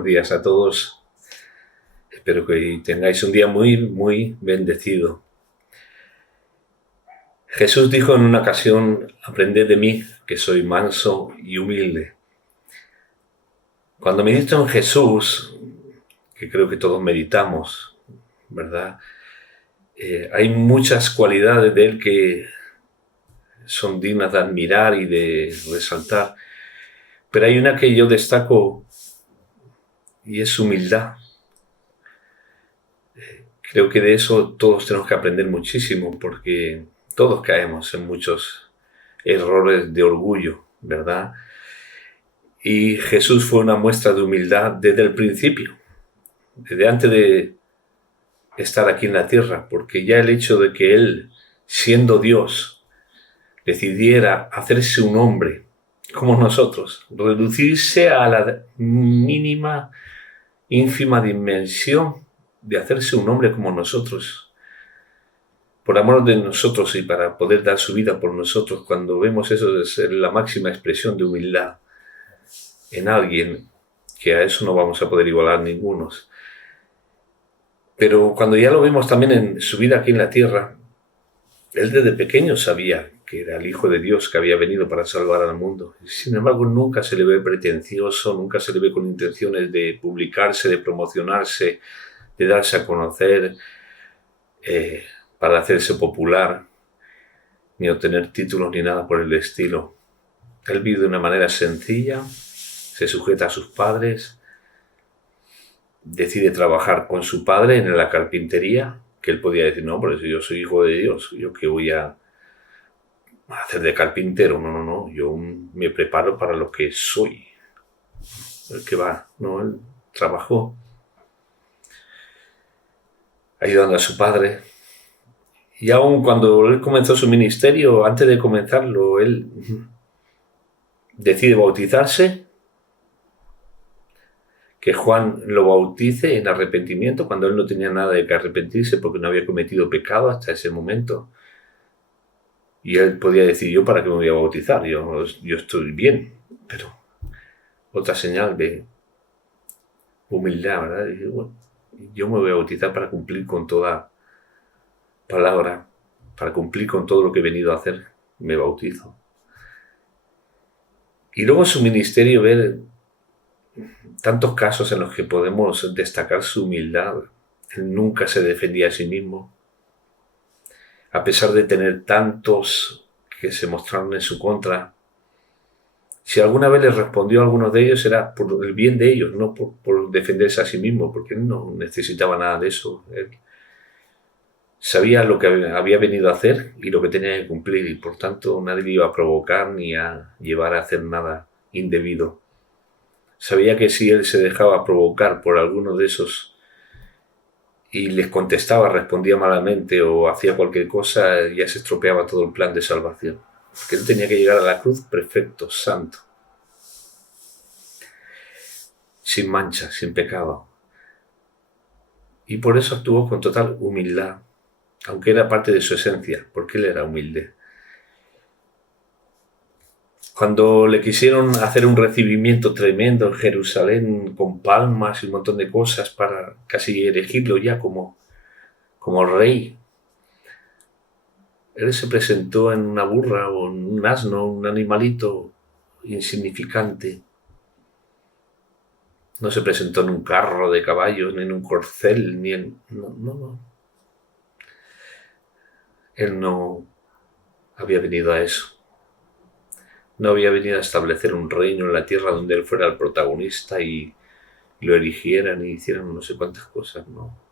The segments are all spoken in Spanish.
buenos días a todos. Espero que tengáis un día muy bendecido. Jesús dijo en una ocasión: aprended de mí, que soy manso y humilde. Cuando medito en Jesús, que creo que todos meditamos, ¿verdad? Hay muchas cualidades de Él que son dignas de admirar y de resaltar, pero hay una que yo destaco y es su humildad. Creo que de eso todos tenemos que aprender muchísimo, porque todos caemos en muchos errores de orgullo, ¿verdad? Y Jesús fue una muestra de humildad desde el principio, desde antes de estar aquí en la tierra, porque ya el hecho de que Él, siendo Dios, decidiera hacerse un hombre como nosotros, reducirse a la mínima, ínfima dimensión de hacerse un hombre como nosotros, por amor de nosotros y para poder dar su vida por nosotros. Cuando vemos eso, es la máxima expresión de humildad en alguien, que a eso no vamos a poder igualar ningunos. Pero cuando ya lo vemos también en su vida aquí en la tierra, Él desde pequeño sabía que era el Hijo de Dios, que había venido para salvar al mundo. Sin embargo, nunca se le ve pretencioso, nunca se le ve con intenciones de publicarse, de promocionarse, de darse a conocer, para hacerse popular, ni obtener títulos ni nada por el estilo. Él vive de una manera sencilla, se sujeta a sus padres, decide trabajar con su padre en la carpintería, que él podía decir: no, pero si yo soy hijo de Dios, ¿yo qué voy a hacer de carpintero? No, yo me preparo para lo que soy. El que va, no, él trabajó ayudando a su padre. Y aún cuando él comenzó su ministerio, antes de comenzarlo, él decide bautizarse, que Juan lo bautice en arrepentimiento, cuando él no tenía nada de que arrepentirse porque no había cometido pecado hasta ese momento. Y él podía decir: yo para qué me voy a bautizar, yo estoy bien. Pero otra señal de humildad, ¿verdad? Y bueno, yo me voy a bautizar para cumplir con toda palabra, para cumplir con todo lo que he venido a hacer, me bautizo. Y luego su ministerio, ver tantos casos en los que podemos destacar su humildad. Él nunca se defendía a sí mismo, a pesar de tener tantos que se mostraron en su contra. Si alguna vez les respondió a algunos de ellos, era por el bien de ellos, no por defenderse a sí mismo, porque él no necesitaba nada de eso. Él sabía lo que había venido a hacer y lo que tenía que cumplir, y por tanto nadie le iba a provocar ni a llevar a hacer nada indebido. Sabía que si él se dejaba provocar por alguno de esos y les contestaba, respondía malamente o hacía cualquier cosa, ya se estropeaba todo el plan de salvación. Porque él tenía que llegar a la cruz perfecto, santo, sin mancha, sin pecado. Y por eso actuó con total humildad, aunque era parte de su esencia, porque él era humilde. Cuando le quisieron hacer un recibimiento tremendo en Jerusalén, con palmas y un montón de cosas para casi elegirlo ya como rey, él se presentó en una burra o en un asno, un animalito insignificante. No se presentó en un carro de caballos, ni en un corcel, ni en... No. Él no había venido a eso. No había venido a establecer un reino en la tierra donde él fuera el protagonista y lo eligieran y hicieran no sé cuántas cosas, no.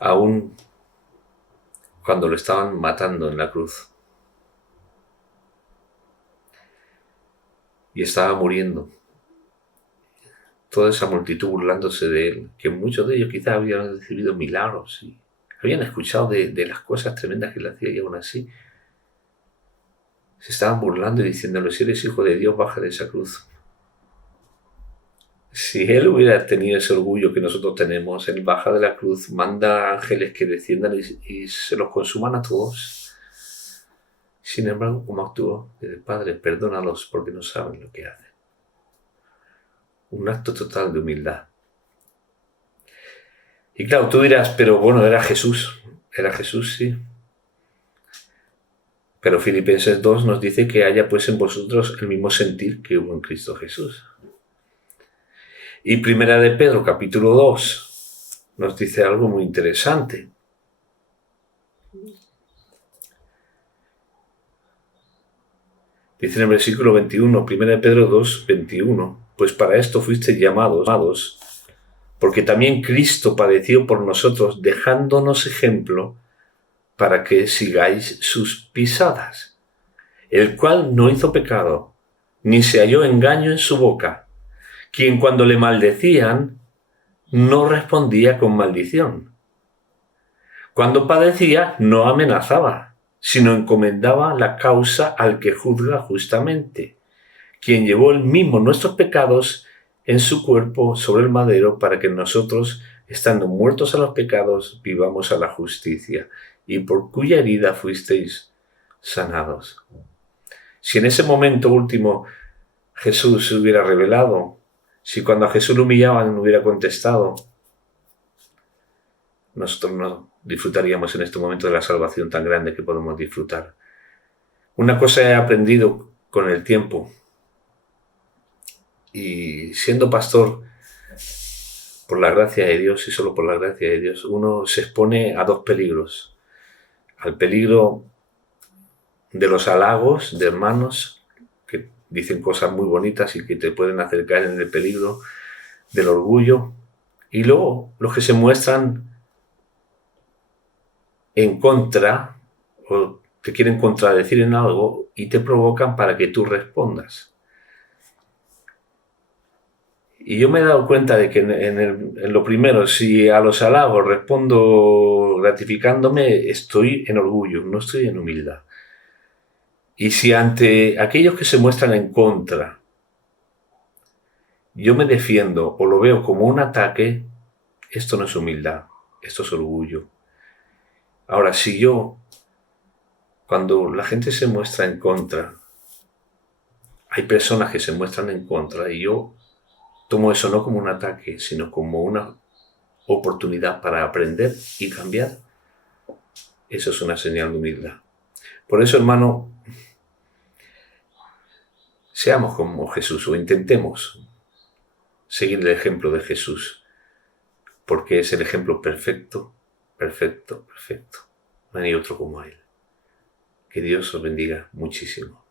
Aún cuando lo estaban matando en la cruz y estaba muriendo, toda esa multitud burlándose de él, que muchos de ellos quizás habían recibido milagros y habían escuchado de las cosas tremendas que él hacía, y aún así se estaban burlando y diciéndole: si eres hijo de Dios, baja de esa cruz. Si él hubiera tenido ese orgullo que nosotros tenemos, él baja de la cruz, manda ángeles que desciendan y se los consuman a todos. Sin embargo, ¿cómo actuó? Dice, Padre, perdónalos porque no saben lo que hacen. Un acto total de humildad. Y claro, tú dirás, pero bueno, era Jesús. Era Jesús, sí. Pero Filipenses 2 nos dice que haya pues en vosotros el mismo sentir que hubo en Cristo Jesús. Y Primera de Pedro, capítulo 2, nos dice algo muy interesante. Dice en el versículo 21, Primera de Pedro 2, 21, pues para esto fuisteis llamados, porque también Cristo padeció por nosotros, dejándonos ejemplo para que sigáis sus pisadas, el cual no hizo pecado, ni se halló engaño en su boca, quien cuando le maldecían, no respondía con maldición. Cuando padecía, no amenazaba, sino encomendaba la causa al que juzga justamente, quien llevó él mismo nuestros pecados en su cuerpo sobre el madero para que nosotros, estando muertos a los pecados, vivamos a la justicia, y por cuya herida fuisteis sanados. Si en ese momento último Jesús se hubiera revelado, si cuando a Jesús lo humillaban no hubiera contestado, nosotros no disfrutaríamos en este momento de la salvación tan grande que podemos disfrutar. Una cosa he aprendido con el tiempo, y siendo pastor, por la gracia de Dios y solo por la gracia de Dios, uno se expone a dos peligros. Al peligro de los halagos de hermanos que dicen cosas muy bonitas y que te pueden hacer caer en el peligro del orgullo, y luego los que se muestran en contra o te quieren contradecir en algo y te provocan para que tú respondas. Y yo me he dado cuenta de que en lo primero, si a los halagos respondo gratificándome, estoy en orgullo, no estoy en humildad. Y si ante aquellos que se muestran en contra, yo me defiendo o lo veo como un ataque, esto no es humildad, esto es orgullo. Ahora, si yo, cuando la gente se muestra en contra, hay personas que se muestran en contra y yo tomo eso no como un ataque, sino como una oportunidad para aprender y cambiar, eso es una señal de humildad. Por eso, hermano, seamos como Jesús o intentemos seguir el ejemplo de Jesús, porque es el ejemplo perfecto, perfecto, perfecto. No hay otro como Él. Que Dios os bendiga muchísimo.